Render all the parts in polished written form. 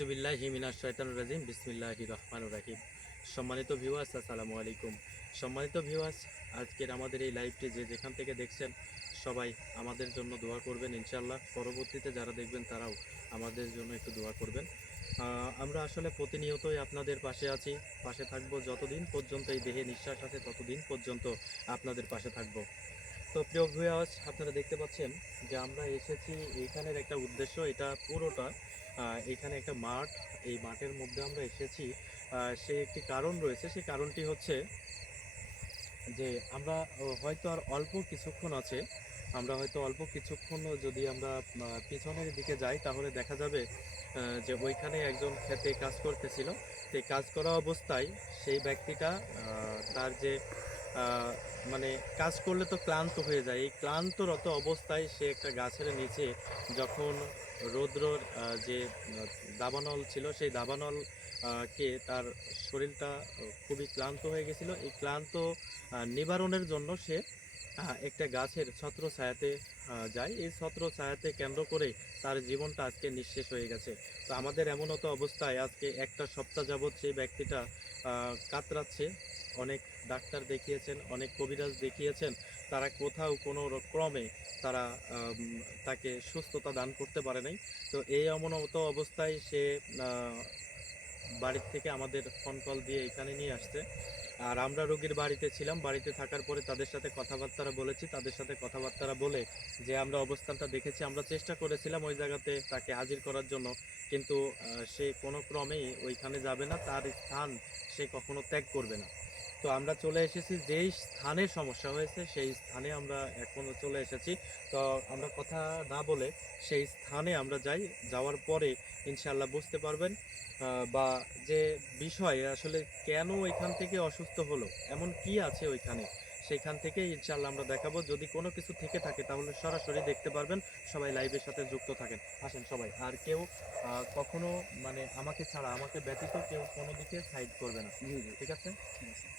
আউযুবিল্লাহি মিনাশ শাইতানির রাজিম বিসমিল্লাহির রহমানির রহিম। সম্মানিত ভিউয়ার্স, আসসালামু আলাইকুম। সম্মানিত ভিউয়ার্স, আজকের আমাদের এই লাইভটি যে যেখান থেকে দেখছেন সবাই আমাদের জন্য দোয়া করবেন ইনশাআল্লাহ। পরবর্তীতে যারা দেখবেন তারাও আমাদের জন্য একটু দোয়া করবেন। আমরা আসলে প্রতিনিয়তই আপনাদের পাশে আছি, পাশে থাকবো যতদিন পর্যন্ত এই দেহে নিঃশ্বাস আছে, ততদিন পর্যন্ত আপনাদের পাশে থাকবো। তো প্রিয় ভিউয়ার্স, আপনারা দেখতে পাচ্ছেন যে আমরা এসেছি এইখানের একটা উদ্দেশ্য, এটা পুরোটা এখানে একটা মাঠ। এই মাঠের মধ্যে আমরা এসেছি, সে একটি কারণ রয়েছে। সেই কারণটি হচ্ছে যে আমরা হয়তো আর অল্প কিছুক্ষণ আছে, আমরা হয়তো অল্প কিছুক্ষণ যদি আমরা পিছনের দিকে যাই তাহলে দেখা যাবে যে ওইখানে একজন খেতে কাজ করতেছিল। সেই কাজ করা অবস্থায় সেই ব্যক্তিটা তার যে আহ, মানে কাজ করলে তো ক্লান্ত হয়ে যায়, এই ক্লান্তরত অবস্থায় সে একটা গাছের নিচে যখন রৌদ্রর যে দাবানল ছিল সেই দাবানল কে তার শরীরটা খুবই ক্লান্ত হয়ে গেছিল। এই ক্লান্ত নিবারণের জন্য সে একটা গাছের ছত্র ছায়াতে যায়। এই ছত্র ছায়াতে কেন্দ্র করে তার জীবনটা আজকে নিঃশেষ হয়ে গেছে। তো আমাদের এমনতো অবস্থায় আজকে একটা সপ্তাহ যাবৎ সেই ব্যক্তিটা কাতরাচ্ছে। অনেক ডাক্তার দেখিয়েছেন, অনেক কবিরাজ দেখিয়েছেন, তারা কোথাও কোনো ক্রমে তারা তাকে সুস্থতা দান করতে পারে নাই। তো এই এমনতো অবস্থায় সে বাড়ির থেকে আমাদের ফোন কল দিয়ে এখানে নিয়ে আসছে। আর আমরা রোগীর বাড়িতে ছিলাম, বাড়িতে থাকার পরে তাদের সাথে কথাবার্তা বলেছি, তাদের সাথে কথাবার্তা বলে যে আমরা অবস্থানটা দেখেছি, আমরা চেষ্টা করেছিলাম ওই জায়গাতে তাকে হাজির করার জন্য, কিন্তু সে কোনো ক্রমেই ওইখানে যাবে না, তার স্থান সে কখনো ত্যাগ করবে না। তো আমরা চলে এসেছি যেই স্থানে সমস্যা হয়েছে সেই স্থানে আমরা এখনো চলে এসেছি। তো আমরা কথা না বলে সেই স্থানে আমরা যাই, যাওয়ার পরে ইনশাআল্লাহ বুঝতে পারবেন বা যে বিষয় আসলে কেন এখান থেকে অসুস্থ হলো, এমন কি আছে ওইখানে, সেখান থেকে ইনশাআল্লাহ আমরা দেখাবো। যদি কোনো কিছু থেকে থাকে তাহলে সরাসরি দেখতে পারবেন। সবাই লাইভের সাথে যুক্ত থাকেন, আসেন সবাই। আর কেউ কখনো মানে আমাকে ছাড়া, আমাকে ব্যতীত কেউ কোনো দিকে সাইড করবে না। ঠিক আছে, ঠিক আছে।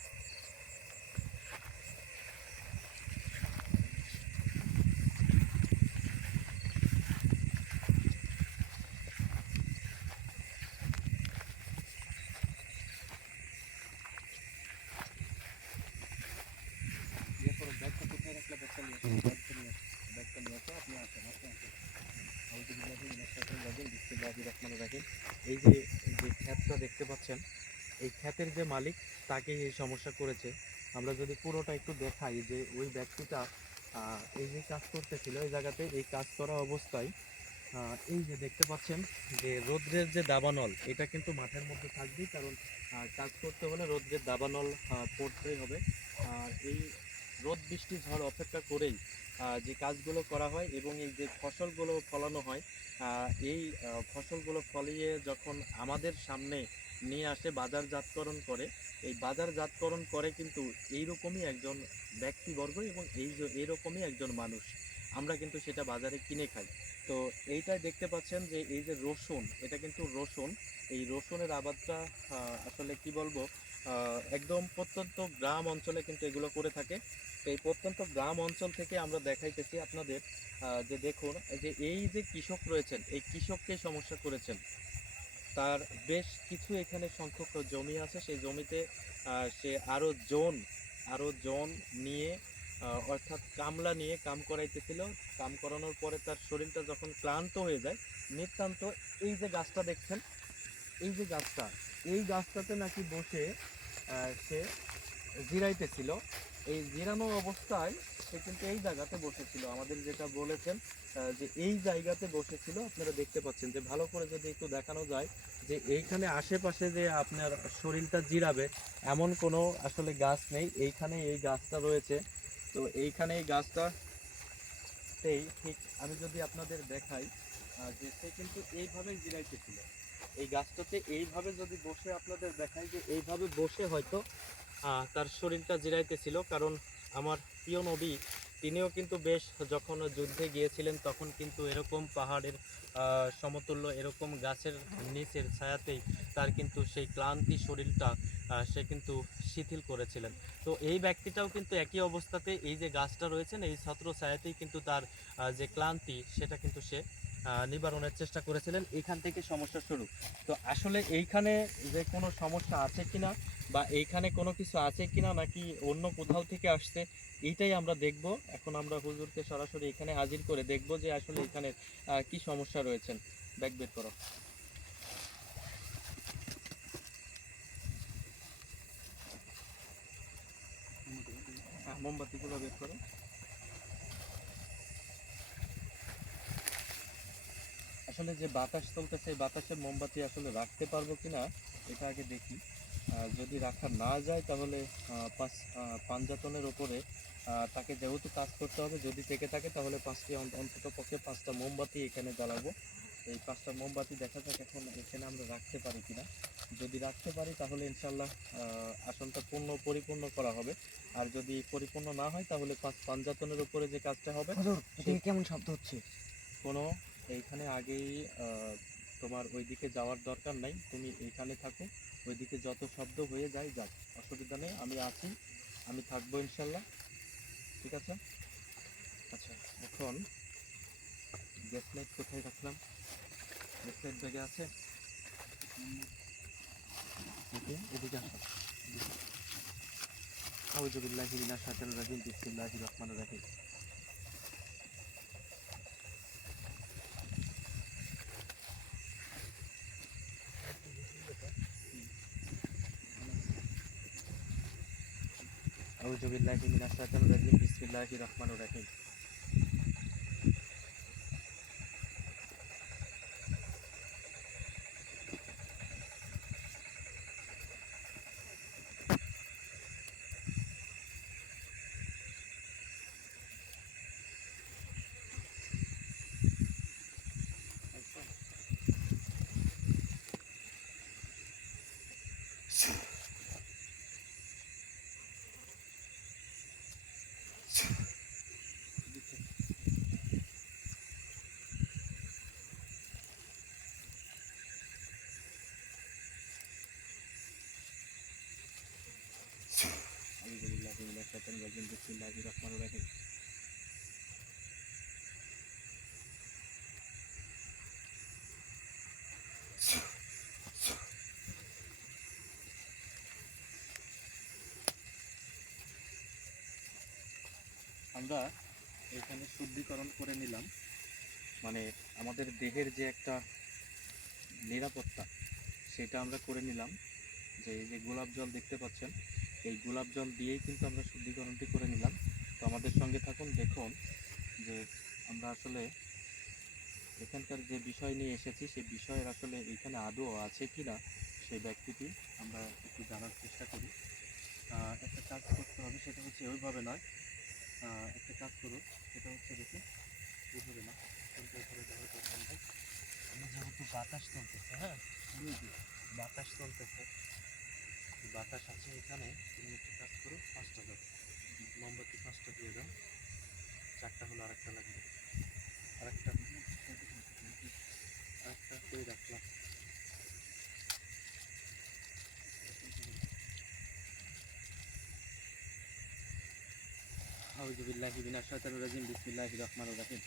ইয়ে করো, ব্যাগটা কোথায় রাখলে? ব্যাগটা নিয়ে আসো, ব্যাগটা নিয়ে আসো, ব্যাগটা নিয়ে আসো, আপনি আসেন, আপনি আসেন। আউযুবিল্লাহি মিনাশ শাইতানির রাজিম বিসমিল্লাহির রহমানির রহিম। এই যে ক্ষেতটা দেখতে পাচ্ছেন, এই ক্ষেতের যে মালিক তাকে এই সমস্যা করেছে। আমরা যদি পুরোটা একটু দেখাই যে ওই ব্যক্তিটা এই যে কাজ করতেছিল এই জায়গাতে, এই কাজ করা অবস্থায় এই যে দেখতে পাচ্ছেন যে রৌদ্রের যে দাবানল, এটা কিন্তু মাঠের মধ্যে থাকবেই, কারণ কাজ করতে হলে রৌদ্রের দাবানল পড়তেই হবে। আর এই রোদ বৃষ্টি ঝড় অপেক্ষা করেই যে কাজগুলো করা হয় এবং এই যে ফসলগুলো ফলানো হয়, এই ফসলগুলো ফলিয়ে যখন আমাদের সামনে নিয়ে আসে বাজারজাতকরণ করে, এই বাজারজাতকরণ করে কিন্তু এইরকমই একজন ব্যক্তিবর্গ এবং এইরকমই একজন মানুষ, আমরা কিন্তু সেটা বাজারে কিনে খাই। তো এইটাই দেখতে পাচ্ছেন যে এই যে রসুন, এটা কিন্তু রসুন। এই রসুনের আবাদটা আসলে কি বলবো, একদম প্রত্যন্ত গ্রাম অঞ্চলে কিন্তু এগুলো করে থাকে। তো এই প্রত্যন্ত গ্রাম অঞ্চল থেকে আমরা দেখাইতেছি আপনাদের যে দেখুন যে এই যে কৃষক রয়েছেন, এই কৃষককে সমস্যা করেছেন। তার বেশ কিছু এখানে সংখ্যক জমি আছে, সেই জমিতে সে আরো জন নিয়ে অর্থাৎ কামলা নিয়ে কাম করাইতেছিল। কাম করানোর পরে তার শরীরটা যখন ক্লান্ত হয়ে যায় নিতান্ত, এই যে গাছটা দেখছেন, এই যে গাছটা, এই গাছটাতে নাকি বসে সে জিরাইতেছিল। এই জিরানো অবস্থায় সে কিন্তু এই জায়গাতে বসেছিল, আমাদের যেটা বলেছেন যে এই জায়গাতে বসেছিল। আপনারা দেখতে পাচ্ছেন যে ভালো করে যদি একটু দেখানো যায় যে এইখানে আশেপাশে যে আপনার শরীরটা জিরাবে এমন কোনো আসলে গাছ নেই, এইখানে এই গাছটা রয়েছে। তো এইখানে এই গাছটাতেই ঠিক আমি যদি আপনাদের দেখাই যে সে কিন্তু এইভাবেই জিরাইতেছিল। এই গাছটাতে এইভাবে যদি বসে আপনাদের দেখাই যে এইভাবে বসে হয়তো তার শরীরটা জিরাইতেছিল। কারণ আমার প্রিয় নবী তিনিও কিন্তু বেশ যখন যুদ্ধে গিয়েছিলেন তখন কিন্তু এরকম পাহাড়ের সমতুল্য এরকম গাছের নিচের ছায়াতেই তার কিন্তু সেই ক্লান্তি শরীরটা সে কিন্তু শিথিল করেছিলেন। তো এই ব্যক্তিটাও কিন্তু একই অবস্থাতে এই যে গাছটা রয়েছেন এই ছত্র ছায়াতেই কিন্তু তার যে ক্লান্তি সেটা কিন্তু সে নিবারণের চেষ্টা করেছিলেন, এখান থেকে সমস্যা শুরু। তো আসলে এইখানে যে কোনো সমস্যা আছে কিনা বা এইখানে কোনো কিছু আছে কিনা নাকি অন্য কোথাও থেকে আসছে, এইটাই আমরা দেখব। এখন আমরা হুজুরকে সরাসরি এখানে হাজির করে দেখব যে আসলে এখানে কি সমস্যা রয়েছেন। ব্যাগ বের করো। মোমবাতিগুলো বের করো। আসলে যে বাতাস চলতেছে এই বাতাসের মোমবাতি আসলে রাখতে পারবো কিনা এটা আগে দেখি। যদি রাখা না যায় তাহলে পাঞ্জাতনের ওপরে তাকে যেহেতু কাজ করতে হবে, যদি থেকে থাকে তাহলে অন্তত পক্ষে 5টা মোমবাতি এখানে জ্বালাবো। এই 5টা মোমবাতি দেখা যাক এখন এখানে আমরা রাখতে পারি কিনা। যদি রাখতে পারি তাহলে ইনশাল্লাহ আসনটা পরিপূর্ণ করা হবে। আর যদি পরিপূর্ণ না হয় তাহলে পাঞ্জাতনের উপরে যে কাজটা হবে। কেমন শব্দ হচ্ছে? কোনো এইখানে আগেই তোমার ওইদিকে যাওয়ার দরকার নাই, তুমি এইখানে থাকো। ওইদিকে যত শব্দ হয়ে যায় যাক, অসুবিধা নেই, আমি আছি, আমি থাকবো ইনশাল্লাহ। ঠিক আছে। আচ্ছা, এখন গ্যাস লাইট কোথায় রাখলাম? গ্যাস লাইট ব্যাগে আছে। এদিকে আসো। আউযু বিল্লাহি মিনাশ শাইতানির রাজিম, বিসমিল্লাহির রহমানির রহিম। আউযু বিল্লাহি মিনাশ শাইতানির রাজিম, বিসমিল্লাহির রহমানির রহিম। আউযু বিল্লাহি মিনাশ শাইতানির রাজিম, বিসমিল্লাহির রহমানির রহিম। আমরা এখানে শুদ্ধিকরণ করে নিলাম, মানে আমাদের দেহের যে একটা নিরাপত্তা সেটা আমরা করে নিলাম। যে এই যে গোলাপ জল দেখতে পাচ্ছেন, এই গোলাপ জল দিয়েই কিন্তু আমরা শুদ্ধিকরণটি করে নিলাম। তো আমাদের সঙ্গে থাকুন, দেখুন যে আমরা আসলে এখানকার যে বিষয় নিয়ে এসেছি সেই বিষয়ের আসলে এখানে আদৌ আছে কি না সেই ব্যক্তিটি আমরা একটু জানার চেষ্টা করি। একটা কাজ করতে হবে, সেটা হচ্ছে ওইভাবে নয়। একটা কাজ করুন, সেটা হচ্ছে দেখুন এইভাবে না, কিন্তু এভাবে দেওয়ার দরকার নেই। আমরা যেহেতু বাতাস চলতেছে, হ্যাঁ বাতাস চলতেছে, বাতাস আছে এখানে। তুমি একটা কাজ করো, 5টা দাও মোমবাতি, 5টা দিয়ে দাও। 4টা হলো, আরেকটা লাগবে, আরেকটা আরেকটা কই রাখলাম? আউযু বিল্লাহি মিনাশ শাইতানির রাজিম, বিসমিল্লাহির রহমানির রহিম।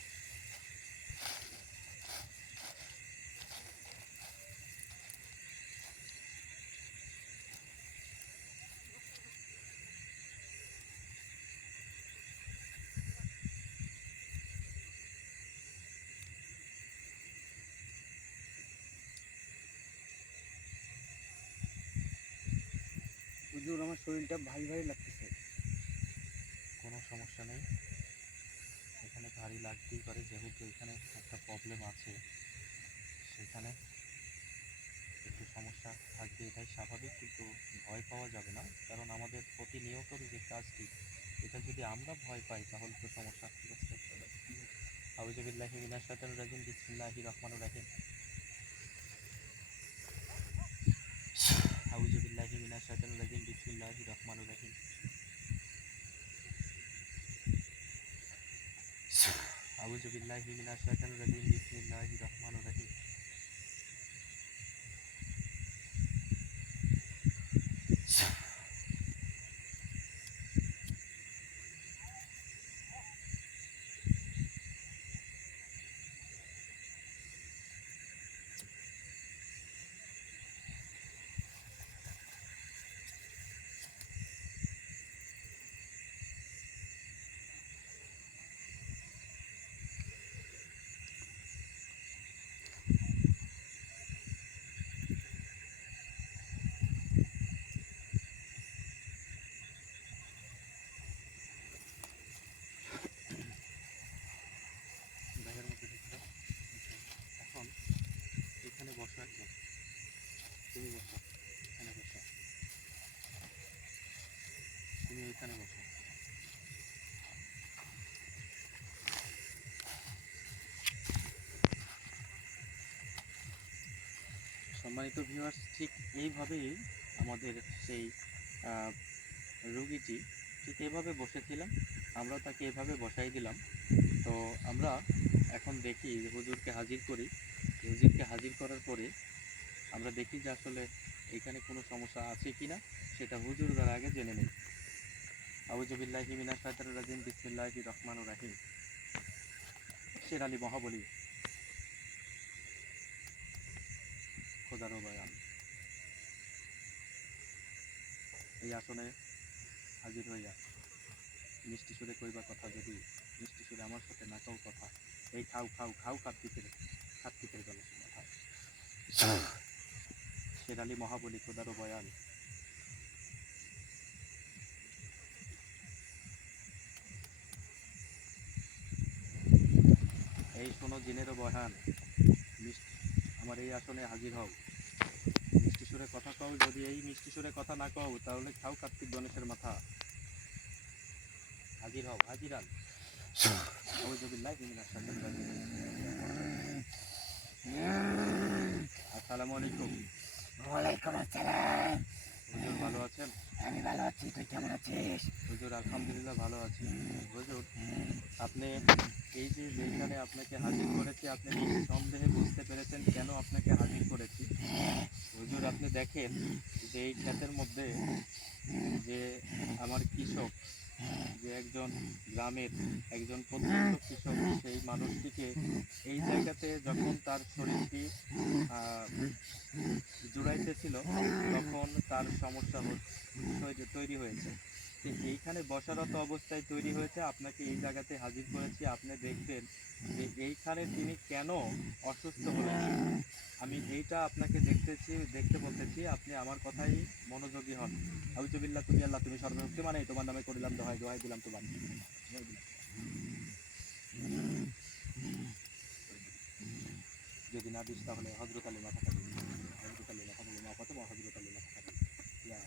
হুজুর, আমার শরীরটা ভারী ভারী লাগতেছে। কোনো সমস্যা নেই, এখানে ভারী লাগতেই পারে, যেহেতু এখানে একটা প্রবলেম আছে, সেখানে একটু সমস্যা থাকবে, এটাই স্বাভাবিক। কিন্তু ভয় পাওয়া যাবে না, কারণ আমাদের প্রতিনিয়তর যে কাজটি, এটা যদি আমরা ভয় পাই তাহলে তো সমস্যা। ঠিক আছে। আউযু বিল্লাহি মিনাশ শাইতানির রাজিম, বিসমিল্লাহির রহমানির রহিম। আউযু বিল্লাহি মিনাশ শাইতানির রাজিম, বিসমিল্লাহির রহমানির রহিম। আউযু বিল্লাহি মিনাশ শাইতানির রাজিম, বিসমিল্লাহির রহমানির রহিম। তুমি বসো, এখানে বসো, তুমি এখানে বসো। সম্মানিত ভিউয়ার্স, ঠিক এইভাবেই আমাদের সেই আহ, রুগীটি ঠিক এইভাবে বসেছিলাম, আমরা তাকে এভাবে বসাই দিলাম। তো আমরা এখন দেখি যে হুজুরকে হাজির করি। হুজুরকে হাজির করার পরে আমরা দেখি যে আসলে এখানে কোনো সমস্যা আছে কিনা, সেটা হুজুর দ্বারা আগে জেনে নেই। আউযু বিল্লাহি মিনাশ শাইতানির রাজিম, বিসমিল্লাহির রহমানির রহিম। শের আলী মহাবলী, খোদারও বয়ান। এই আসনে হাজির হইয়া মিষ্টি সুরে কইবা কথা, যদি মিষ্টি সুরে আমার সাথে না কাউ কথা, এই খাও খাও খাও কার্তিকের গলা মাথায়। শের আলী মহাবলী, খোদারও বয়ান। এই শোনো জিনেরও বয়ান, মিষ্টি আমার এই আসনে হাজির হও, মিষ্টি সুরে কথা কও, যদি এই মিষ্টি সুরে কথা না কও তাহলে খাও কার্তিক গণেশের মাথা। হাজির হও, হাজিরান। আউযু বিল্লাহি মিনাশ শাইতানির রাজিম। আসসালামু আলাইকুম। ওয়ালাইকুম আসসালাম। হুজুর ভালো আছেন? আমি ভালো আছি, তুই কেমন আছিস? হুজুর আলহামদুলিল্লাহ ভালো আছি। হুজুর, আপনি এই যে যেখানে আপনাকে হাজির করেছি, আপনি নিঃসন্দেহে বুঝতে পেরেছেন কেন আপনাকে হাজির করেছি। হুজুর, আপনি দেখেন যে এই ক্ষেতের মধ্যে যে আমার কৃষক, যে একজন গ্রামের একজন প্রত্যন্ত কৃষক, সেই মানুষটিকে এই জায়গাতে যখন তার শরীরটি আহ, জুড়াইতেছিল, তখন তার সমস্যা তৈরি হয়েছে। তো এইখানে বসারত অবস্থায় তৈরি হয়েছে, আপনাকে এই জায়গাতে হাজির করেছি। আপনি দেখবেন যে এইখানে তিনি কেন অসুস্থ হলেন। আমি এইটা আপনাকে দেখতে বলতেছি, আপনি আমার কথাই মনোযোগী হন। আউযু বিল্লাহ, তুমি আল্লাহ, তুমি সর্বশক্তি, মানে তোমার নামে করিলাম দোহাই, দোহাই দিলাম তোমার। যদি না দিস তাহলে হযরত আলী মাথা কাটবে, হযরত আলী মাথা কাটবে, মা ফাতেমা হযরত আলী মাথা কাটবে। ইয়া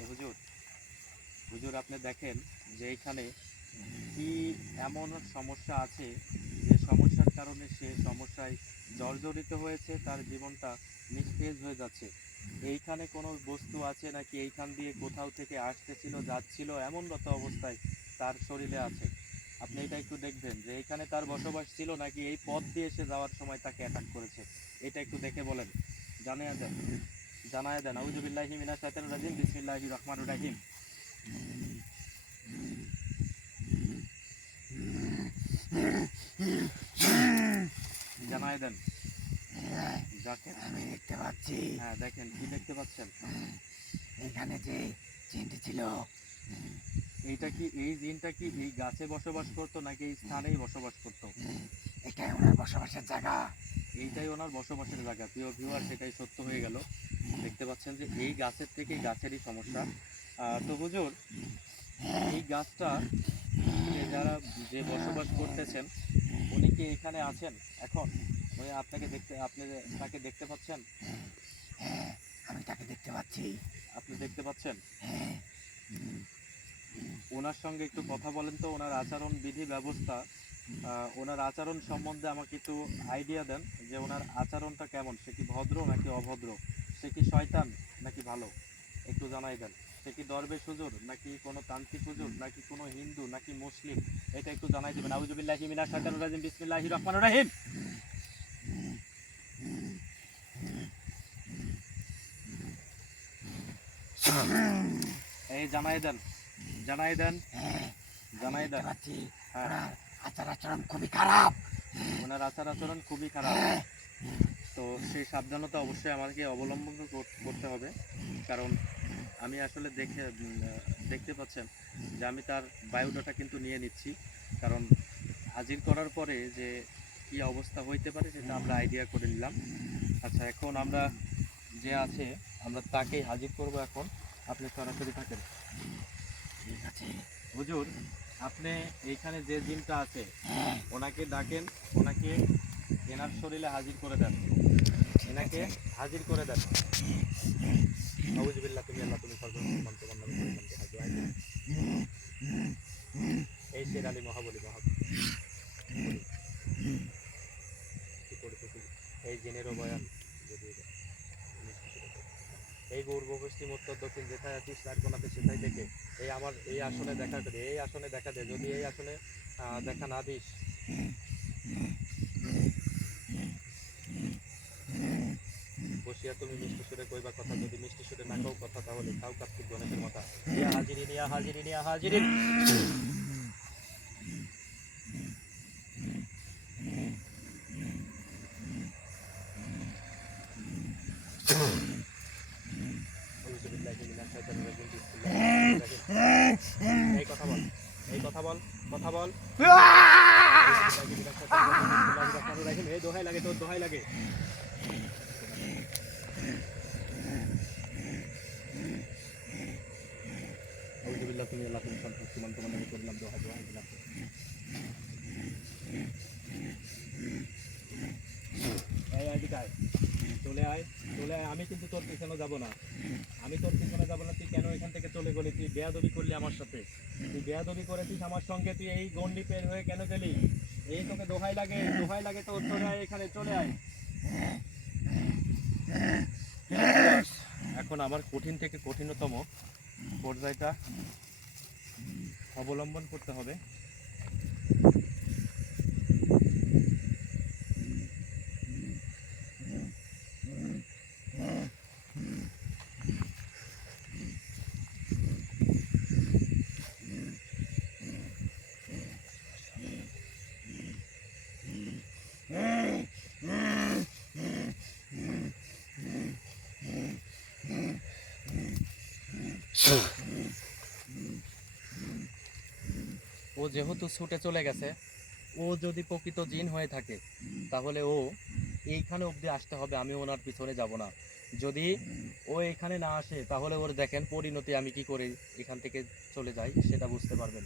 এ হুজুর, হুজুর আপনি দেখেন যে এইখানে কি এমন সমস্যা আছে, যে সমস্যার কারণে সে সমস্যায় জর্জরিত হয়েছে, তার জীবনটা নিস্তেজ হয়ে যাচ্ছে। এইখানে কোনো বস্তু আছে নাকি এইখান দিয়ে কোথাও থেকে আসতেছিল যাচ্ছিল, এমন মত অবস্থায় তার শরীরে আছে। আপনি এটা একটু দেখবেন যে এইখানে তার বসবাস ছিল নাকি এই পথ দিয়ে সে যাওয়ার সময় তাকে অ্যাটাক করেছে। এটা একটু দেখে বলেন, জানিয়ে দেন, জানায় দেন। আউযু বিল্লাহি মিনাশ শাইতানির রাজিম, বিসমিল্লাহির রহমানির রহিম। জানায় দেন যাকে। আমি দেখতে পাচ্ছি হ্যাঁ, দেখেন কি দেখতে পাচ্ছেন। এখানে যে চিনটি ছিল, এইটা কি, এই জিনটা কি এই গাছে বসবাস করতো নাকি এই স্থানেই বসবাস করতো? এটাই ওনার বসবাসের জায়গা। এইটাই ওনার বসবাসের জায়গা। প্রিয় ভিউয়ার, সেটাই সত্য হয়ে গেল। দেখতে পাচ্ছেন যে এই গাছের থেকে গাছেরই সমস্যা। তো হুজুর, এই গাছটা যারা যে বসবাস করতেছেন, উনি কি এখানে আছেন এখন? উনি আপনি তাকে দেখতে পাচ্ছেন? হ্যাঁ, আমি তাকে দেখতে পাচ্ছি। আপনি দেখতে পাচ্ছেন? ওনার সঙ্গে একটু কথা বলেন তো, ওনার আচরণ বিধি ব্যবস্থা, ওনার আচরণ সম্বন্ধে আমাকে একটু আইডিয়া দেন যে ওনার আচরণটা কেমন। সে কি ভদ্র নাকি অভদ্র? সে কি শয়তান নাকি ভালো? একটু জানাই দেন। সে কি দরবেশ হুজুর নাকি কোনো তান্ত্রিক হুজুর নাকি কোনো হিন্দু নাকি মুসলিম? এটা একটু জানাই দিবেন। আউযু বিল্লাহি মিনাশ শাইতানির রাজিম, বিসমিল্লাহির রহমানির রহিম। এই জানাই দেন, জানাই দেন, জানাই দেখতে দেন। পাচ্ছি হ্যাঁ, ওনার আচার আচরণ খুবই খারাপ। ওনার আচার আচরণ খুবই খারাপ। তো সেই সাবধানতা অবশ্যই আমাকে অবলম্বন করতে হবে, কারণ আমি আসলে দেখতে পাচ্ছেন যে আমি তার বায়োডাটা কিন্তু নিয়ে নিচ্ছি, কারণ হাজির করার পরে যে কি অবস্থা হইতে পারে সেটা আমরা আইডিয়া করে নিলাম। আচ্ছা, এখন আমরা যে আছে আমরা তাকেই হাজির করব এখন। আপনি সরাসরি থাকেন। ঠিক আছে। হুজুর, আপনি এইখানে যে জিনটা আছে ওনাকে ডাকেন, ওনাকে এনার শরীরে হাজির করে দেন, এনাকে হাজির করে দেন। আউযুবিল্লাহ, তুমি আল্লাহ, তুমি সর্বশক্তিমান, তোমার নামে করিলাম দোহাই, দোহাই দিন। এই শের আলী মহাবলী এই জিনেরও বয়ান যদি এই পূর্ব পশ্চিম উত্তর দক্ষিণ যেথায় আছিস তার কোনাতে সেথায় থেকে এই আমার এই আসনে দেখা দে, এই আসনে দেখা দে। যদি এই আসনে দেখা না দিস, বসিয়া তুমি মিষ্টি সুরে কইবা কথা, যদি মিষ্টি সুরে না কও কথা তাহলে খাও কার্তিক গণেশের মাথা। ইয়া হাজিরিন, ইয়া হাজিরিন, ইয়া হাজিরিন। এই কথা বল, এই কথা বল, কথা বল। এই দোহাই লাগে, তোর দোহাই লাগে। আউযুবিল্লাহ, তুমি আল্লাহ, তুমি সর্বশক্তিমান, তোমার নামে করিলাম দোহাই, দোহাই দিলাম। এই এদিকে আয়, চলে আয়, চলে আয়। আমি কিন্তু তোর পিছনে যাব না, আমি তোর পিছনে যাবো না। তুই কেন এখান থেকে চলে গেলি? তুই বেয়াদবি করলি আমার সাথে, তুই বেয়াদবি করেছিস আমার সঙ্গে। তুই এই গন্ডি পের হয়ে কেন গেলি? এই তোকে দোহাই লাগে, দোহাই লাগে তোর। চলে আয় এখানে, চলে আয়। এখন আমার কঠিন থেকে কঠিনতম পর্যায়টা অবলম্বন করতে হবে। ও যেহেতু ছুটে চলে গেছে, ও যদি প্রকৃত জিন হয়ে থাকে তাহলে ও এইখানে অবধি আসতে হবে, আমি ওনার পিছনে যাব না। যদি ও এখানে না আসে তাহলে ওর দেখেন পরিণতি আমি কি করে এখান থেকে চলে যাই সেটা বুঝতে পারবেন।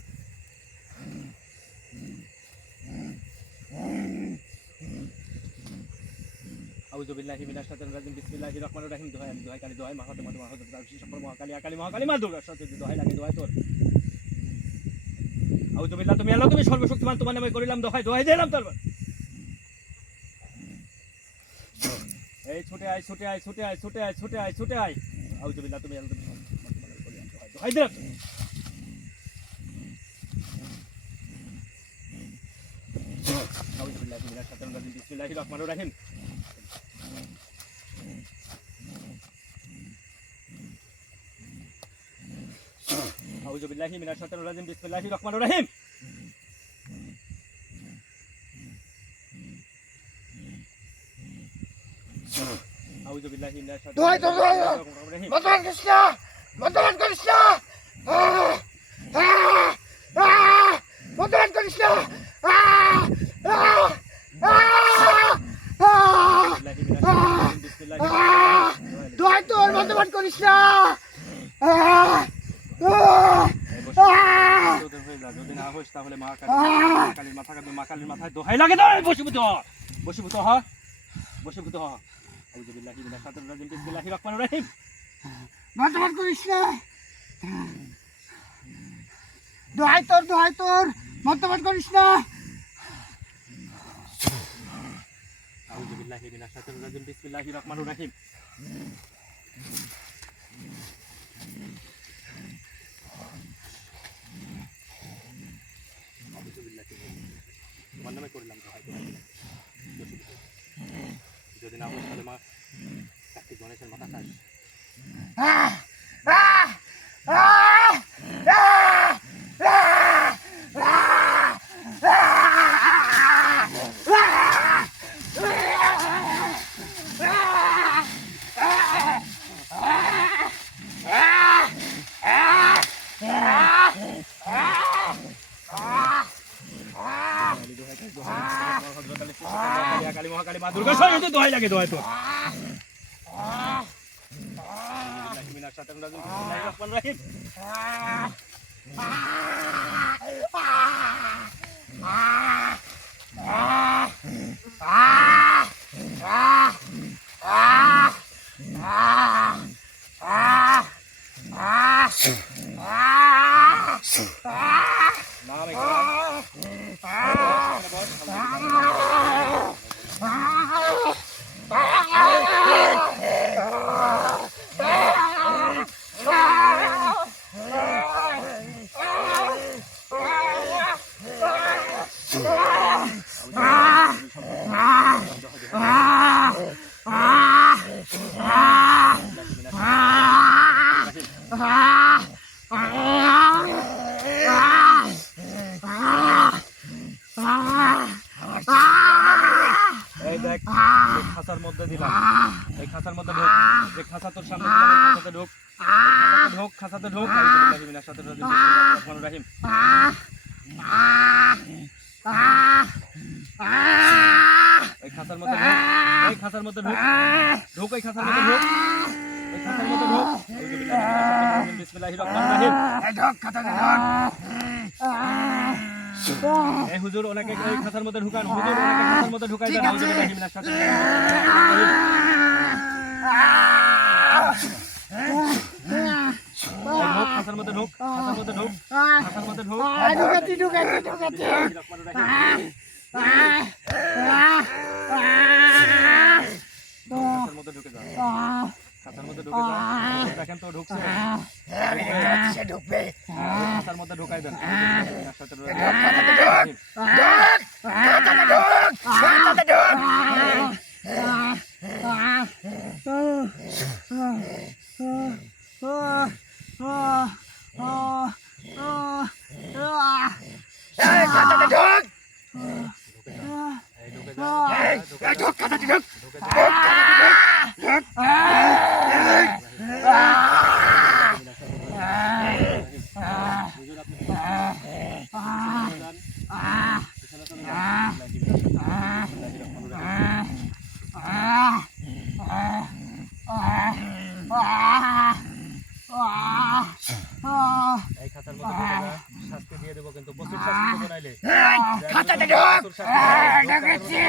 আউযুবিল্লাহি মিনাশ শাইতানির রাজিম, বিসমিল্লাহির রহমানির রহিম। দোহাই, আমি দোহাই কালী, দোহাই মাহাতে মাহাতে মাহাতে সকল মহাকালী, আকালী মহাকালী মা দুর্গা সরস্বতী, দোহাই লাগে, দোহাই তোর। আউযুবিল্লাহ, তুমি আল্লাহ, তুমি সর্বশক্তিমান, তোমার নামে করিলাম দোহাই, দোহাই দিলাম তোর। এই ছুটে আয়, ছুটে আয়, ছুটে আয়, ছুটে আয়, ছুটে আয়, ছুটে আয়। আউযুবিল্লাহ, তুমি আল্লাহ, তুমি সর্বশক্তিমান, তোমার নামে করিলাম দোহাই, দোহাই দিলাম। আউযুবিল্লাহি মিনাশ শাইতানির রাজিম, বিসমিল্লাহির রহমানির রহিম। আউযুবিল্লাহি মিনাশ শাইতানির রাজিম, বিসমিল্লাহির রহমানির রহিম। আউযুবিল্লাহি মিনাশ শাইতানির রাজিম, বিসমিল্লাহির রহমানির রহিম। বর্তমান করিস না, বর্তমান করিস না, বর্তমান করিস না। দোহাই তোর, বর্তমান করিস না। যদি না হোস তাহলে মা কালীর মাথা কাটবে, মা কালীর মাথায় দোহাই লাগে। দোহাই বসীভূত হ, বসীভূত হ, বসীভূত হ। আউযুবিল্লাহি মিনাশ শাইতানির রাজিম, বিসমিল্লাহির রহমানির রহিম। বর্তমান করিস না। দোহাই তোর, দোহাই তোর, বর্তমান করিস না। আউযুবিল্লাহি মিনাশ শাইতানির রাজিম, বিসমিল্লাহির রহমানির রহিম। তোমার নামে করলাম দোহাই, দোহাই দিলাম। যদি না হোস তাহলে মা কার্তিক গণেশের মাথা খাস। কালী মহাকালী মা দুর্গা সরস্বতী, দোহাই লাগে, দোহাই তোর। মিনাশ শাইতানির রাজিম, বিসমিল্লাহির রহমানির রহিম। নাম এখানে বস। এই দেখ, এই খাঁচার মধ্যে দিলাম, এই খাঁচার মধ্যে ঢোক, যে খাঁচা তোর সামনে দিলাম, এই খাঁচাতে ঢোক, খাঁচাতে ঢোক, খাঁচাতে ঢোক। আউযু বিল্লাহি মিনাশ শাইতানির রাজিম, বিসমিল্লাহির রহমানির রহিম। এই খাঁচার মধ্যে ঢোক, এই খাঁচার মধ্যে ঢোক, ঢোক, এই খাঁচার মধ্যে ঢোক, এই খাঁচার মধ্যে ঢোক। আউযু বিল্লাহি মিনাশ শাইতানির রাজিম, বিসমিল্লাহির রহমানির রহিম। ঢোক, খাঁচাতে ঢোক। এই হুজুর ওনাকে এই খাঁচার মধ্যে ঢুকান, হুজুর ওনাকে খাঁচার মধ্যে ঢুকাই দেন। আউযু বিল্লাহি মিনাশ শাইতানির রাজিম, বিসমিল্লাহির রহমানির রহিম। ঢোক, খাঁচার মধ্যে ঢোক, খাঁচার মধ্যে ঢোক, খাঁচার মধ্যে ঢোক। ঢুকাচ্ছি। বিসমিল্লাহির রহমানির রহিম। খাঁচার মধ্যে ঢুকে যান, খাঁচার মধ্যে ঢুকে যান। দেখেন তো ঢুকছে, সে ঢুকবে। খাঁচার মধ্যে ঢুকাই দেন। খাঁচাতে ঢোক। এই ঢুকে যান, ঢোক, খাঁচাতে ঢোক। হুজুর আপনি পিছনে যান, পিছনে চলে যান। বিসমিল্লাহির রহমানির রহিম। এই খাঁচার মধ্যে ঢুকে যা, শাস্তি দিয়ে দেবো কিন্তু প্রচুর শাস্তি দেবো নাইলে। খাঁচাতে ঢোক। প্রচুর শাস্তি দেবো। ঢুকেছি,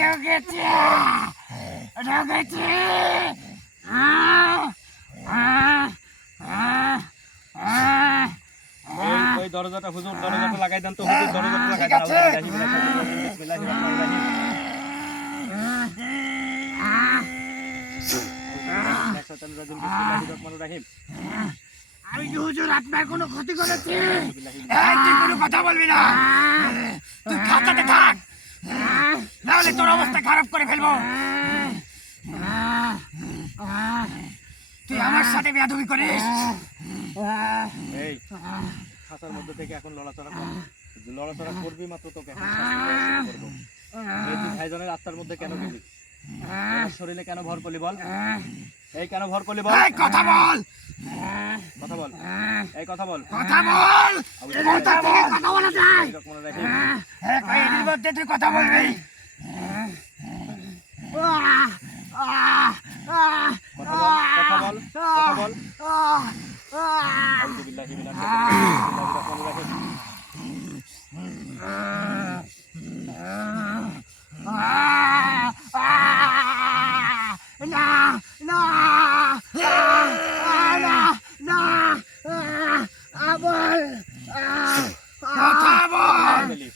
ঢুকেছি, ঢুকেছি। ওই দরজাটা হুজুর, দরজাটা লাগাই দেন তো হুজুর, দরজাটা লাগাই দেন। আউযু বিল্লাহি মিনাশ শাইতানির রাজিম, বিসমিল্লাহির রহমানির রহিম। শাইতানির রাজিম, বিসমিল্লাহির রহমানির রহিম। আমি কি হুজুর আপনার কোনো ক্ষতি করেছি? আউযু বিল্লাহি এই, তুই কোনো কথা বলবি না। তুই খাঁচাতে থাক, নাহলে তোর অবস্থা খারাপ করে ফেলবো। তুই আমার সাথে বেয়াদবি করিস। এই খাঁচার মধ্যে থেকে এখন লড়াচড়া কর, লড়াচড়া করবি মাত্র তোকে এখন শাস্তি দেওয়া শুরু করবো। এই তুই ভাইজানের আত্মার মধ্যে কেন গেলি? তোর শরীরে কেন ভর করলি বল? এই কেন ভর করলি বল? এই, কথা বল, কথা বল, এই কথা বল। কথা বল। কোথা থেকে কথা বলা যায়? বিসমিল্লাহির রহমানির রহিম। এর মধ্যে তুই কথা বলবি। কথা বল, কথা বল, কথা বল। আউযু বিল্লাহি মিনাশ শাইতানির রাজিম, বিসমিল্লাহির রহমানির রহিম। না, না, না, বল, কথা বল। গেলি?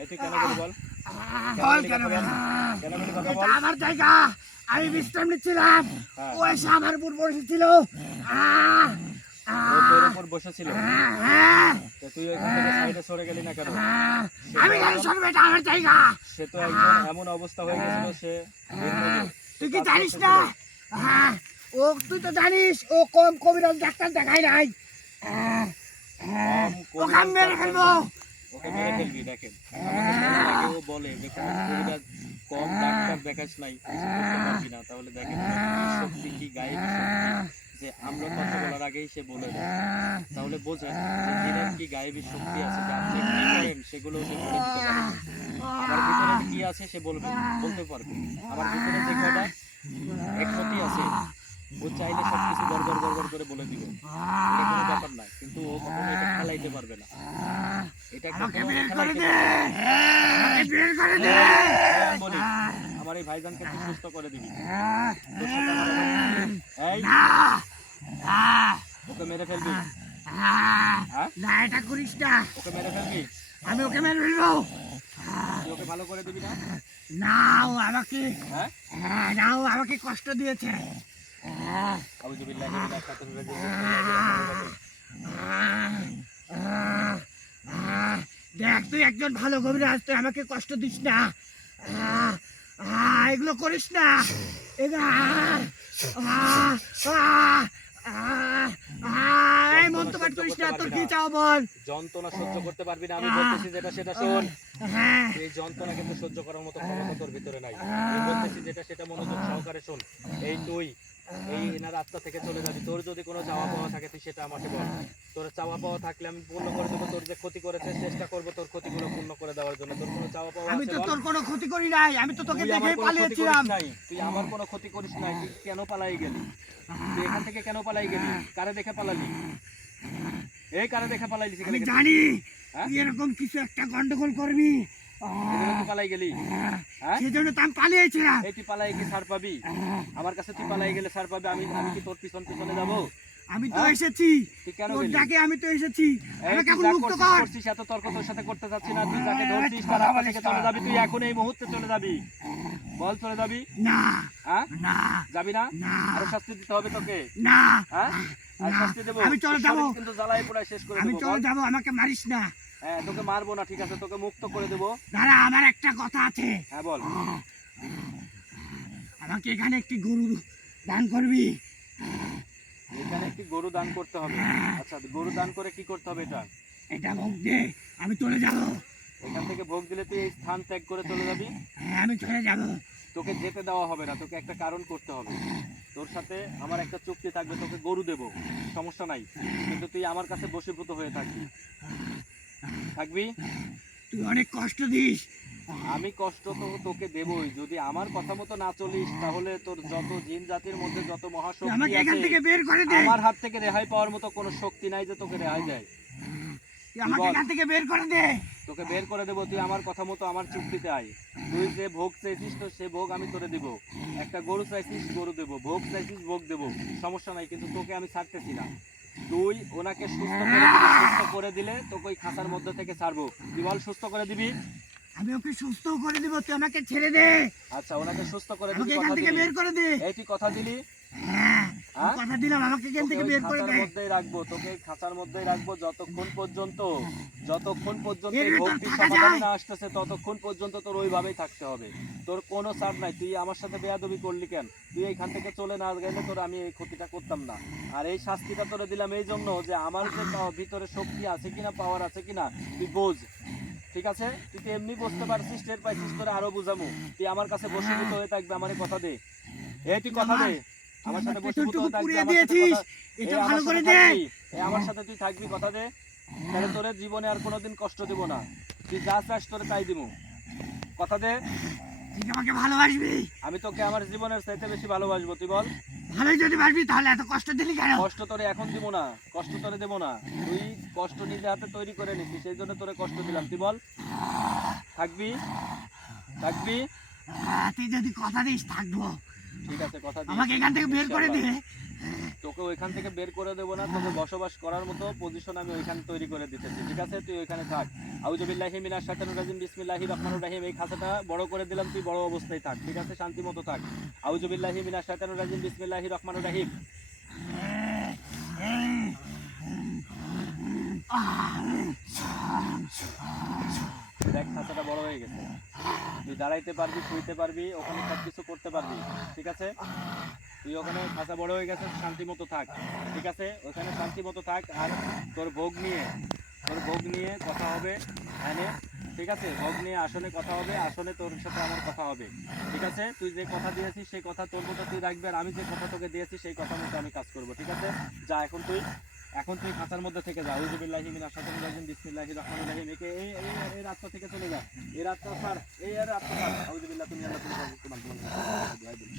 এই তুই কেন গেলি বল? বল কেন গেলি? কেন গেলি কথা বল? এটা আমার জায়গা, আমি বিশ্রাম নিচ্ছিলাম। হ্যাঁ। ও এসে আমার উপর বসেছিল। ও তোর উপর বসেছিল, তো তুই ওইখান থেকে সাইডে সরে গেলি না কেন? আমি কেন শুনবো? এটা আমার জায়গা। সে তো একজন এমন অবস্থা হয়ে গেছিল, সে তুই কি জানিস না? ও, তুই তো জানিস ও কম কবিরাজ ডাক্তার দেখায় নাই। ওকে আমি মেরে ফেলবো। ওকে মেরে ফেলবি। দেখেন আমাকে আগে ও বলে যে কোনো কবিরাজ কম ডাক্তার দেখাস নাই, কিছু করতে পারবি না। তাহলে দেখেন কি শক্তি, কি গায়েবী শক্তি, যে আমরা কথা বলার আগেই সে বলে দেয়। তাহলে বোঝেন যে দিনের কি গায়েবী শক্তি আছে, যে আপনি কি করেন সেগুলো সে বলে দিতে পারবে। আমার ভিতরে কি আছে সে বলবে, বলতে পারবে। আমার ভিতরে যে কটা একমতি আছে, ও চাইলে সবকিছু গড়গড় গড়গড় করে বলে দিবে, এটা কোনো ব্যাপার না। কিন্তু ও কখনো এটা খেলাইতে পারবে না, এটা কখনো খেলাইতে পারবে না। আমি বলি ওকে তুই সুস্থ করে দিবি। আহ, তোর সাথে আমার এই না না ওকে মেরে ফেলবি, হ্যাঁ? না, এটা করিস না। ওকে মেরে ফেলবি, আমি ওকে মেরে ফেলবো। তুই ওকে ভালো করে দিবি না, না, ও আমাকে হ্যাঁ? না, ও আমাকে কষ্ট দিয়েছে। আউযু বিল্লাহি মিনাশ শাইতানির রাজিম, বিসমিল্লাহির রহমানির রহিম। দেখ, তুই একজন ভালো কবিরাজ, তুই আমাকে কষ্ট দিস না। এগুলো করিস না। এই মন্তব্য করিস না। তোর কি চাও বল? যন্ত্রণা সহ্য করতে পারবি না, আমি বলতেছি যেটা সেটা শোন। হ্যাঁ, এই যন্ত্রণা কিন্তু সহ্য করার মতো ক্ষমতা তোর ভিতরে নাই। আমি বলতেছি যেটা সেটা মনোযোগ সহকারে শোন। এই তুই এই এনার আত্মা থেকে চলে যাবি। তোর যদি কোনো চাওয়া পাওয়া থাকে তুই সেটা আমাকে বল। তোর চাওয়া পাওয়া থাকলে আমি পূর্ণ করে দেবো। তোর যে ক্ষতি করেছে চেষ্টা করবো তোর ক্ষতিগুলো পূর্ণ করে দেওয়ার জন্য। তোর কোনো চাওয়া পাওয়া আমি আছে তো বল? তোর কোনো ক্ষতি করি নাই, আমি তো তোকে তুই আমার দেখেই কোনো ক্ষতি করিস পালিয়েছিলাম। নাই, তুই আমার কোনো ক্ষতি করিস নাই। তুই কেন পালাই গেলি? তুই এখান থেকে কেন পালাই গেলি? কারে দেখে পালালি? এই কারে দেখে পালাইলি সেখানে আমি গেছিস? জানি হ্যাঁ? তুই এরকম কিছু একটা গন্ডগোল করবি। এজন্য তুই পালাই গেলি, হ্যাঁ? সেজন্য তো আমি পালিয়েছিলাম। এই তুই পালাই কি ছাড় পাবি? আমার কাছে তুই পালাই গেলে ছাড় পাবি? আমি আমি কি তোর পিছন পিছনে যাবো? আমি তো হ্যাঁ? এসেছি, তুই কেন তোর গেলি? ডাকে আমি তো এসেছি। এই আমাকে তুই এখন যা মুক্ত করছিস কর। করছিস, এত তর্ক তোর সাথে করতে চাচ্ছি না। তুই যাকে ধরছিস তার রাস্তা থেকে চলে যাবি। তুই এখন এই মুহূর্তে চলে যাবি। বল চলে যাবি, না হ্যাঁ? না যাবি না? না আরো শাস্তি দিতে হবে তোকে, না, হ্যাঁ? আর না, শাস্তি দেবো। আমি চলে তোর যাবো। শরীর কিন্তু জ্বালায় পোড়ায় শেষ করে আমি দেবো। চলে বল। যাবো, আমাকে মারিস না। হ্যাঁ, তোকে মারবো না, ঠিক আছে, তোকে মুক্ত করে দেবো। দাঁড়া, আমার একটা কথা আছে। হ্যাঁ বল। আমাকে এখানে একটি গরু দান করবি। এখানে একটি গরু দান করতে হবে। আচ্ছা, গরু দান করে কি করতে হবে এটা? এটা ভোগ দে, আমি চলে যাবো। এখান থেকে ভোগ দিলে তুই এই স্থান ত্যাগ করে চলে যাবি। হ্যাঁ, আমি চলে যাবো। তোকে যেতে দেওয়া হবে না, তোকে একটা কারণ করতে হবে। তোর সাথে আমার একটা চুক্তি থাকবে, তোকে গরু দেবো, সমস্যা নাই, কিন্তু তুই আমার কাছে বশীভূত হয়ে থাকবি। থাকবি? তুই অনেক কষ্ট দিস। আমি কষ্ট তো তোকে দেবই। যদি আমার কথা মতো না চলিস তাহলে তোর যত জিন জাতির মধ্যে যত তুই মহাশক্তি আমাকে এখান আছে, থেকে বের করে দে। আমার হাত থেকে রেহাই পাওয়ার মতো কোনো শক্তি নাই যে তোকে রেহাই দেয়। তুই আমাকে বল। এখান থেকে বের করে দে। তোকে বের করে দেবো, তুই আমার কথা মতো আমার চুক্তিতে আয়। তুই যে ভোগ চাইছিস তো সে ভোগ আমি তোরে দিব। একটা গরু চাইছিস, গরু দেবো। ভোগ চাইছিস, ভোগ দেবো, সমস্যা নাই, কিন্তু তোকে আমি ছাড়তেছি না। তুই ওনাকে সুস্থ করে দিবি। সুস্থ করে দিলে তোকে ওই খাঁচার মধ্যে থেকে ছাড়বো। তুই বল, সুস্থ করে দিবি? আমি ওকে সুস্থ করে দিব, তুই আমাকে ছেড়ে দে। আচ্ছা, ওনাকে সুস্থ করে আমাকে দিবি, এখান কথা থেকে দিলি? বের করে দে। এই তুই কথা দিলি? হ্যাঁ, হ্যাঁ? কথা দিলাম, আমাকে এখান তোকে থেকে ওই বের করে খাঁচার দে। মধ্যেই রাখবো, তোকে এই খাঁচার মধ্যেই রাখবো যতক্ষণ পর্যন্ত এর এই ভেতর ভক্তির থাকা সমাধান যায়? না আসতেছে ততক্ষণ পর্যন্ত তোর ওইভাবেই থাকতে হবে। তোর কোনো ছাড় নাই। তুই আমার সাথে বেয়াদবি করলি কেন? তুই এইখান থেকে চলে না গেলে তোর আমি এই ক্ষতিটা করতাম না। আর এই শাস্তিটা তোরে দিলাম এই জন্য যে আমার যে ভিতরে শক্তি আছে কিনা, পাওয়ার আছে কিনা তুই বোঝ। ঠিক আছে? তুই তো এমনি বুঝতে পারছিস, টের পাইছিস, তোরে আরো বুঝামু। তুই আমার কাছে বশীভূত হয়ে থাকবি, আমারে কথা দে। এই তুই কথা দে, আমার সাথে বশীভূত পেছনটুকু হয়ে থাকবি, পুড়িয়ে আমার সাথে দিয়েছিস, কথা, এটা এই ভালো আমার করে সাথে দে। থাকবি, এই আমার সাথে তুই থাকবি, কথা দে। তাহলে তোরে জীবনে আর কোনোদিন কষ্ট দিব না। তুই যা চাস তোরে তাই দিমু, কথা দে। তুই আমাকে ভালোবাসবি। আমি তোকে আমার জীবনের চাইতে বেশি ভালোবাসবো। তুই বল। ভালোই যদি বাসবি তাহলে এত কষ্ট দিলি কেন? কষ্ট তোরে এখন দিব না, কষ্ট তোরে দেবো না। তুই কষ্ট নিজে হাতে তৈরি করে নিছিস, সেই জন্য তোরে কষ্ট দিলাম। তুই বল, থাকবি? থাকবি? তুই যদি কথা দিস থাকবো। ঠিক আছে, কথা দিই। আমাকে এখান থেকে বের করে দে। তোকে ওইখান থেকে বের করে দেবো না, তোকে বসবাস করার মতো পজিশন আমি ওইখানে তৈরি করে দিতেছি। ঠিক আছে, তুই ওইখানে থাক। আউযু বিল্লাহি মিনাশ শাইতানির রাজিম, বিসমিল্লাহির রহমানির রহিম। এই খাঁচাটা বড় করে দিলাম, তুই বড় অবস্থায় থাক। ঠিক আছে, শান্তি মতো থাক। আউযু বিল্লাহি মিনাশ শাইতানির রাজিম, বিসমিল্লাহির রহমানির রহিম। দেখ, খাঁচাটা বড় হয়ে গেছে। তুই দাঁড়াইতে পারবি, শুইতে পারবি, ওখানে সব কিছু করতে পারবি। ঠিক আছে, তুই ওখানে খাঁচা বড় হয়ে গেছে, শান্তি মতো থাক। ঠিক আছে, ওখানে শান্তি মতো থাক। আর তোর ভোগ নিয়ে কথা হবে এখানে। ঠিক আছে, ভোগ নিয়ে আসনে কথা হবে, আসনে তোর সাথে আমার কথা হবে। ঠিক আছে, তুই যে কথা দিয়েছিস সেই কথা তোর মতো তুই রাখবি, আর আমি যে কথা তোকে দিয়েছি সেই কথা মতো আমি কাজ করবো। ঠিক আছে, যা এখন তুই খাঁচার মধ্যে থেকে যা। আউযু বিল্লাহি মিনাশ শাইতানির রাজিম, বিসমিল্লাহির রহমানির রহিম। একে এই রাস্তা থেকে চলে যা, এই রাস্তা ছাড়, এই রাস্তা ছাড়। আউযু বিল্লাহ, তুমি আল্লাহ, তুমি তোমার দোয়া দিন।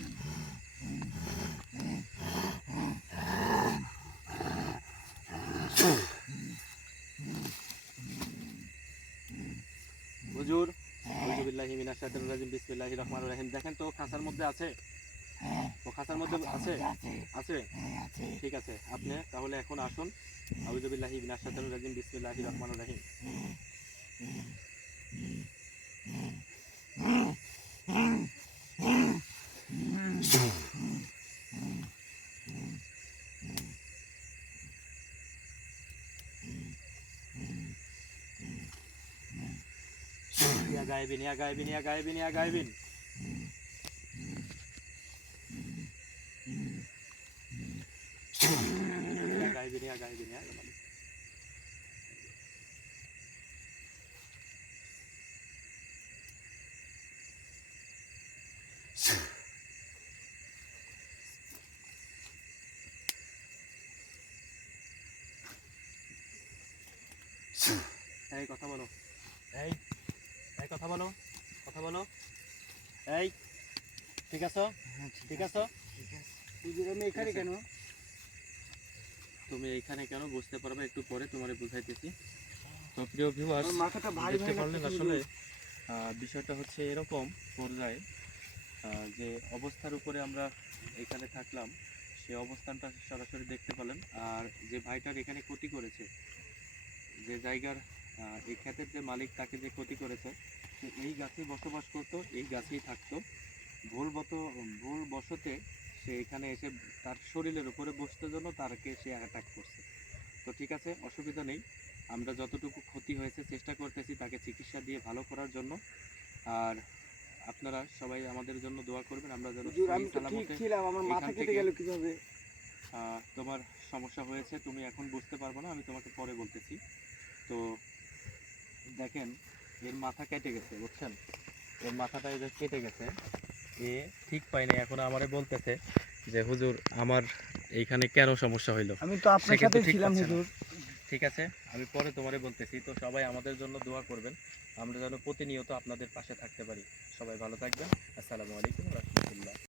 হুজুর, আউযু বিল্লাহি মিনাশ মিনাশ শাইতানির রাজিম বিসমিল্লাহির রহমানির রহিম। দেখেন তো খাঁচার মধ্যে আছে, হ্যাঁ ও খাঁচার মধ্যে আছে আছে আছে হ্যাঁ আছে ঠিক আছে, আপনি তাহলে এখন আসুন। আউযু বিল্লাহি মিনাশ শাইতানির রাজিম বিসমিল্লাহির রহমানির রহিম। ইয়া গায়েবিন ইয়া গায়েবিন ইয়া গায়েবিন ইয়া গায়েবিন ইয়া গায়েবিন ইয়া গায়েবিন ইয়া গায়েবিন। এই কথা বলো, এই এই কথা বলো, কথা বলো, এই ঠিক আছো, ঠিক আছো? হুজুর আমি এখানে কেন তুমি এইখানে কেন বুঝতে পারবে একটু পরে তোমার বুঝাইতেছি। তো প্রিয় ভিউয়ার্স, আমার মাথাটা ভারী দেখতে ভারী পারলেন লাগতেছে আসলে হুজুর। বিষয়টা হচ্ছে এরকম পর্যায়ে যে অবস্থার উপরে আমরা এখানে থাকলাম, সেই অবস্থানটা সরাসরি দেখতে পেলেন। আর যে ভাইটার এখানে ক্ষতি করেছে, যে জায়গার এই ক্ষেতের যে মালিক তাকে যে ক্ষতি করেছে, সে এই গাছেই বসবাস করতো, এই গাছেই থাকতো। ভুলবশতে সে এখানে এসে তার শরীরের উপরে বসতে জন্য তারকে সে অ্যাটাক করছে। তো ঠিক আছে, অসুবিধা নেই, আমরা যতটুকু ক্ষতি হয়েছে চেষ্টা করতেছি তাকে চিকিৎসা দিয়ে ভালো করার জন্য। আর আপনারা সবাই আমাদের জন্য দোয়া করবেন, আমরা যেন হুজুর আমি সহি তো ঠিক সালামতে ছিলাম, আমার মাথা এখান কেটে থেকে গেল কিভাবে? তোমার সমস্যা হয়েছে তুমি এখন বুঝতে পারবে না, আমি তোমাকে পরে বলতেছি। তো দেখেন, এর মাথা কেটে গেছে, বুঝছেন, এর মাথাটা এই যে কেটে গেছে, এ ঠিক পাই না, এখন আমারে বলতেছে যে হুজুর আমার এইখানে কেন সমস্যা হইলো। আমি তো আপনার সে কিন্তু সাথেই ঠিক ছিলাম পাচ্ছে না। হুজুর। ঠিক আছে, আমি পরে তোমারে বলতেছি। তো সবাই আমাদের জন্য দোয়া করবেন, আমরা যেন প্রতিনিয়ত আপনাদের পাশে থাকতে পারি। সবাই ভালো থাকবেন। আসসালামু আলাইকুম।